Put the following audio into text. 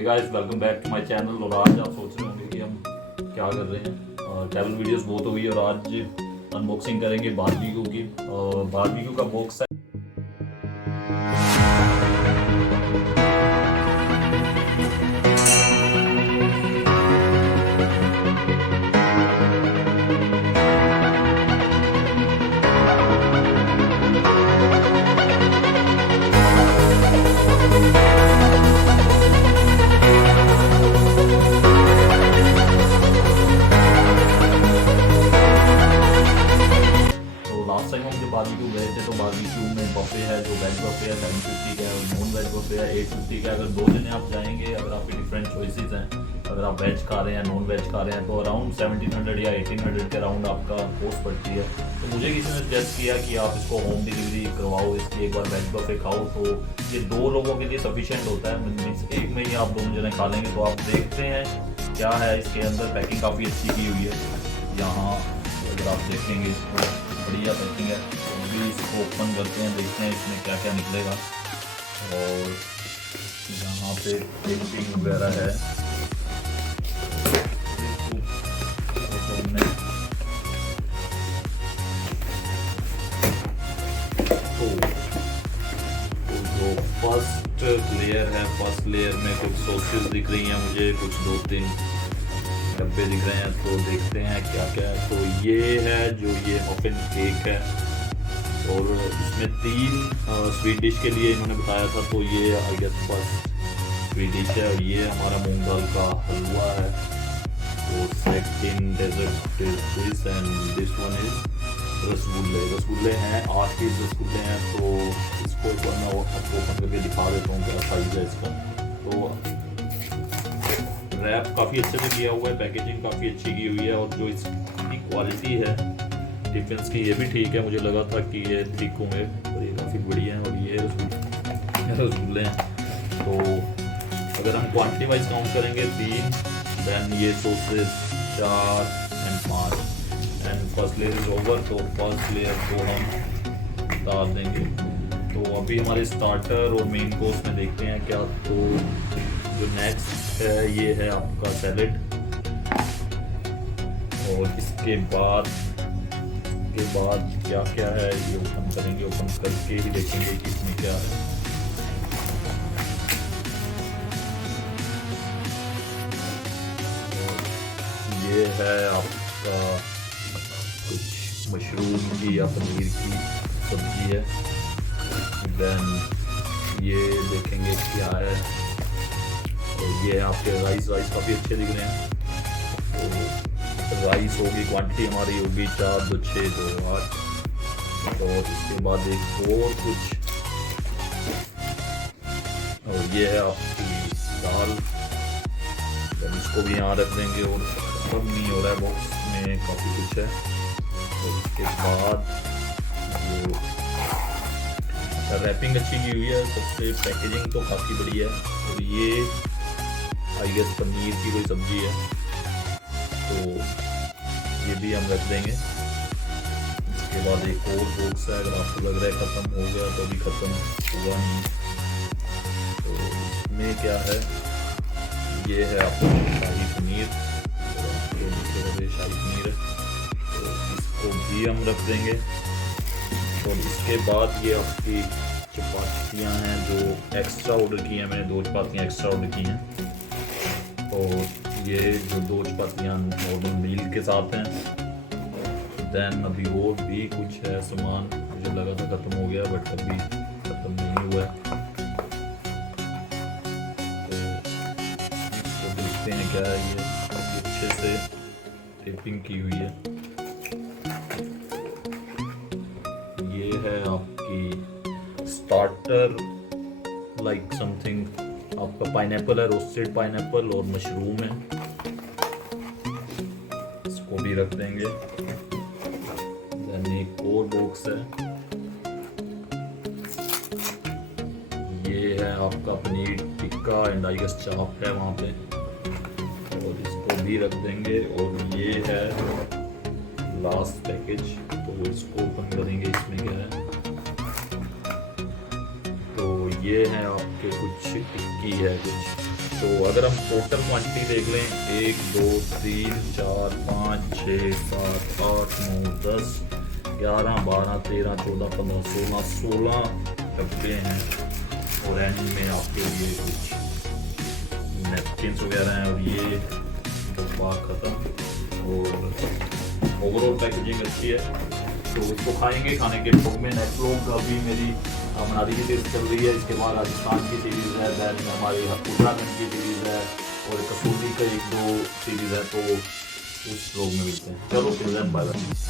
Hey guys, welcome back to my channel. और आज आप सोच रहे होंगे कि हम क्या कर रहे हैं। ट्रैवल वीडियोस बहुत हो गई और आज अनबॉक्सिंग करेंगे बारबेक्यू की। बारबेक्यू का बॉक्स है। लास्ट टाइम हम जब बारबेक्यू गए थे तो बारबेक्यू में बफे है, जो वेज बफे है 750 का है और नॉन वेज बफे है 850 का। अगर 2 दिन आप जाएंगे, अगर आपके डिफरेंट चॉइसेस हैं, अगर आप वेज खा रहे हैं नॉन वेज खा रहे हैं तो अराउंड 1700 या 1800 के अराउंड आपका कॉस्ट पड़ती है। तो मुझे किसी ने सजेस्ट किया कि आप इसको होम डिलीवरी करवाओ, इसकी एक बार वेज बफे खाओ तो ये 2 लोगों के लिए सफिशिएंट होता है। मीन्स एक में ही आप 2 जने खा लेंगे। तो आप देखते हैं क्या है इसके अंदर। पैकिंग काफ़ी अच्छी की हुई है। यहाँ अगर आप देखेंगे तो बढ़िया पैकिंग है। तो अभी इसको ओपन करते हैं, देखते हैं इसमें क्या क्या निकलेगा। और यहाँ पे पेंटिंग वगैरह है। तो जो फर्स्ट लेयर है, फर्स्ट लेयर में कुछ सॉसेस दिख रही हैं मुझे, कुछ 2-3 डब्बे दिख रहे हैं। तो देखते हैं क्या क्या है। तो ये है जो ये मफिन केक है और इसमें 3 स्वीट डिश के लिए इन्होंने बताया था। तो ये I guess first sweet dish है और ये हमारा मूंग दाल का हलवा है। तो second dessert is this and this one is रसगुल्ले। रसगुल्ले हैं 8 पीस रसगुल्ले हैं। तो इसको एक बार मैं आपको ओपन करके दिखा देता हूँ क्या साइज है इसका। तो रैप काफ़ी अच्छे से किया हुआ है, पैकेजिंग काफ़ी अच्छी की हुई है और जो इसकी क्वालिटी है टिफिन्स की ये भी ठीक है। मुझे लगा था कि ये ठीक होंगे और ये काफ़ी बढ़िया हैं। और ये रसगुल्ले हैं। तो अगर हम क्वांटिटी वाइज काउंट करेंगे 3, दैन ये sauces 4 and 5 and first layer is over. तो फर्स्ट लेयर को हम डाल देंगे। तो अभी हमारे स्टार्टर और मेन कोर्स में देखते हैं क्या। तो जो नेक्स्ट है ये है आपका सैलेड। और इसके बाद क्या क्या है ये ओपन करेंगे। ओपन करके ही देखेंगे कि इसमें क्या है। ये है आपका कुछ मशरूम की या पनीर की सब्जी है। देन ये देखेंगे क्या है। और ये आपके राइस काफ़ी अच्छे दिख रहे हैं। तो राइस होगी, क्वांटिटी हमारी होगी 4, 2, 6, 2, 8। और इसके बाद एक और कुछ, और ये है आपकी दाल। तो इसको भी यहाँ रख देंगे। और कम नहीं हो रहा है, बॉक्स में काफ़ी कुछ है। और इसके बाद जो रैपिंग अच्छी की हुई है, सबसे पैकेजिंग तो काफ़ी बढ़िया है। और ये आई गेस पनीर की कोई सब्जी है। तो ये भी हम रख देंगे। इसके बाद एक और बॉक्स है। अगर आपको लग रहा है ख़त्म हो गया तो अभी ख़त्म हुआ नहीं। तो इसमें क्या है, ये है आपका शाही पनीर। शाही पनीर है तो इसको भी हम रख देंगे। और इसके बाद ये आपकी चपातियाँ हैं जो एक्स्ट्रा ऑर्डर की हैं मैंने। 2 चपातियाँ एक्स्ट्रा ऑर्डर की हैं। और ये जो 2 चपातियाँ नॉर्मल मील के साथ हैं। देन अभी और भी कुछ है सामान, मुझे लगा था ख़त्म हो गया बट अभी ख़त्म नहीं हुआ है। तो देखते हैं क्या है। ये अच्छे से टेपिंग की हुई है। ये है आपकी स्टार्टर लाइक समथिंग। आपका पाइनएप्पल है, रोस्टेड पाइनएप्पल और मशरूम है। इसको भी रख देंगे। देन एक और बॉक्स है। ये है आपका paneer tikka and I guess chaap है वहाँ पे। और इसको भी रख देंगे। और ये है लास्ट पैकेज। तो इसको ओपन करेंगे, इसमें क्या है। तो ये है आपके कुछ टिक्की है, कुछ तो अगर हम टोटल क्वांटिटी देख लें 1 2 3 4 5 6 7 8 9 10 11 12 13 14 15 16 डब्बे हैं और एंड में आपके लिए कुछ नैपकिन्स वगैरह हैं और ये डब्बा ख़त्म। और ओवरऑल पैकेजिंग अच्छी है। तो इसको खाएंगे, खाने के ब्लॉग में नेक्स्ट ब्लॉग का भी मेरी मनाली की सीरीज चल रही है। इसके बाद राजस्थान की सीरीज़ है, दैन हमारी उत्तराखंड की सीरीज़ है और कसूरी का 1 2 सीरीज़ है। तो उस ब्लॉग में मिलते हैं। चलो फिर बाय बाय।